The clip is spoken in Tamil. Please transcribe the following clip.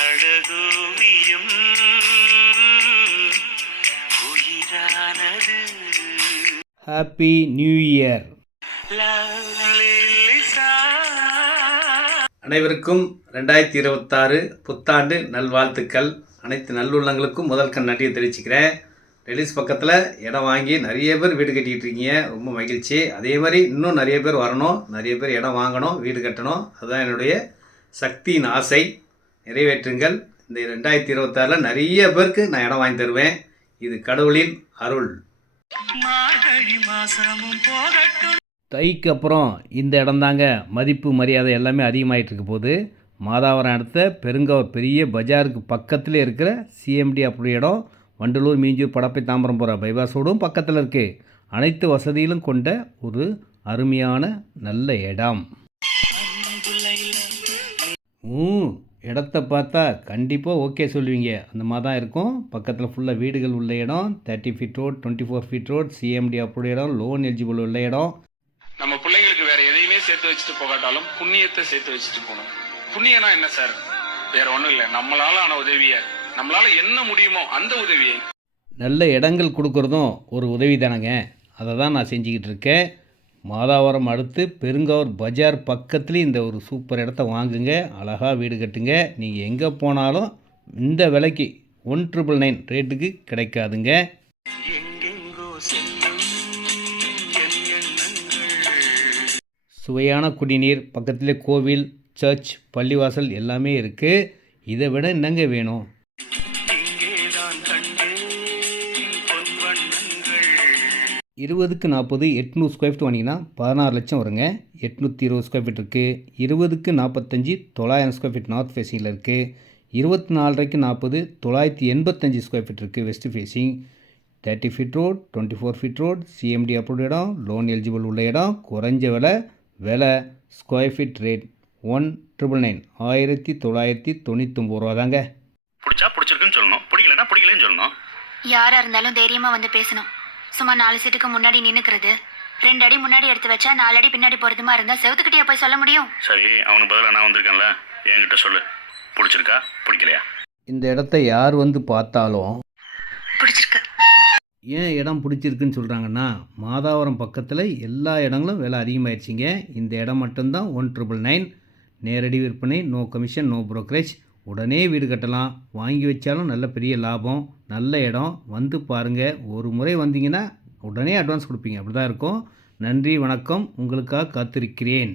அழகோவியம் உயிரானது. Happy new year. அனைவருக்கும் 2026 புத்தாண்டு நல்வாழ்த்துக்கள். அனைத்து நல்லுள்ளங்களுக்கும் முதல் நன்றியை தெரிவிச்சுக்கிறேன். டெலிஸ் பக்கத்தில் இடம் வாங்கி நிறைய பேர் வீடு கட்டிக்கிட்டு இருக்கீங்க, ரொம்ப மகிழ்ச்சி. அதே மாதிரி இன்னும் நிறைய பேர் வரணும், நிறைய பேர் இடம் வாங்கணும், வீடு கட்டணும். அதுதான் என்னுடைய சக்தியின் ஆசை. நிறைவேற்றுங்கள். இந்த 2026 நிறைய பேருக்கு நான் இடம் வாங்கி தருவேன். இது கடவுளின் அருள். தைக்கு அப்புறம் இந்த இடம்தாங்க மதிப்பு மரியாதை எல்லாமே அதிகமாகிட்டு இருக்க போது. மாதாவரம் அடுத்த பெருங்கவர் பெரிய பஜாருக்கு பக்கத்தில் இருக்கிற சிஎம்டி அப்படி இடம். வண்டலூர், மீஞ்சூர், படப்பை, தாம்பரம் போகிற பைபாஸோடும் பக்கத்தில் இருக்குது. அனைத்து வசதிகளும் கொண்ட ஒரு அருமையான நல்ல இடம். இடத்த பார்த்தா கண்டிப்பாக ஓகே சொல்லுவீங்க. அந்த மாதிரி தான் இருக்கும். பக்கத்தில் ஃபுல்லாக வீடுகள் உள்ள இடம். 30 feet road, 24 feet road, CMD அப்படி இடம், லோன் எலிஜிபிள் உள்ள இடம். நம்ம பிள்ளைங்களுக்கு வேற எதையுமே சேர்த்து வச்சுட்டு போகாட்டாலும் புண்ணியத்தை சேர்த்து வச்சுட்டு போகணும். புண்ணியனா என்ன சார்? வேற ஒன்றும் இல்லை, நம்மளால ஆன உதவியை, நம்மளால என்ன முடியுமோ அந்த உதவியை. நல்ல இடங்கள் கொடுக்குறதும் ஒரு உதவி தானேங்க. அதை தான் நான் செஞ்சுக்கிட்டு இருக்கேன். மாதாவரம் அடுத்து பெருங்கவர் பஜார் பக்கத்துலேயும் இந்த ஒரு சூப்பர் இடத்த வாங்குங்க, அழகாக வீடு கட்டுங்க. நீங்கள் எங்கே போனாலும் இந்த விலைக்கு 1999 ரேட்டுக்கு கிடைக்காதுங்க. சுவையான குடிநீர், பக்கத்திலே கோவில், சர்ச், பள்ளிவாசல் எல்லாமே இருக்குது. இதை விட என்னங்க வேணும்? 20க்கு 40 800 ஸ்கொயர் ஃபீட் வாங்கிங்கன்னா 16 லட்சம் வருங்க. 820 ஸ்கொயர் ஃபீட் இருக்குது. 20க்கு 45 900 ஸ்கொயர் ஃபீட் நார்த் ஃபேஸிங்கில் இருக்குது. 24க்கு 40 985 ஸ்கொயர் ஃபீட் இருக்குது west facing. 30 feet road, 24 feet road, CMD approved இடம், லோன் எலிஜிபிள் உள்ள இடம், குறைஞ்ச விலை ஸ்கொயர் ஃபீட் ரேட் 1999 1999 ரூபா தாங்க. பிடிச்சா பிடிச்சிருக்குன்னு சொல்லணும், பிடிக்கலன்னா பிடிக்கலன்னு சொல்லணும். யாராக இருந்தாலும் தைரியமாக வந்து பேசணும். சும்மா 4 சீட்டுக்கு முன்னாடி நின்னுக்கிறது, 2 அடி முன்னாடி எடுத்து வச்சா 4 அடி பின்னாடி போகிறதுமா இருந்தால் செவத்துக்கிட்டே போய் சொல்ல முடியும். சரி, அவனுக்கு பதிலாக நான் வந்திருக்கேன்ல, என்கிட்ட சொல்லு, பிடிச்சிருக்கா பிடிக்கலையா? இந்த இடத்த யார் வந்து பார்த்தாலும் பிடிச்சிருக்கு. ஏன் இடம் பிடிச்சிருக்குன்னு சொல்கிறாங்கன்னா, மாதாவரம் பக்கத்தில் எல்லா இடங்களும் விலை அதிகமாகிடுச்சிங்க. இந்த இடம் மட்டும்தான் 1999. நேரடி விற்பனை, நோ கமிஷன், நோ புரோக்கரேஜ். உடனே வீடு கட்டலாம். வாங்கி வச்சாலும் நல்ல பெரிய லாபம். நல்ல இடம். வந்து பாருங்கள். ஒரு முறை வந்தீங்கன்னா உடனே அட்வான்ஸ் கொடுப்பீங்க. அப்படி தான் இருக்கும். நன்றி, வணக்கம். உங்களுக்காக காத்திருக்கிறேன்.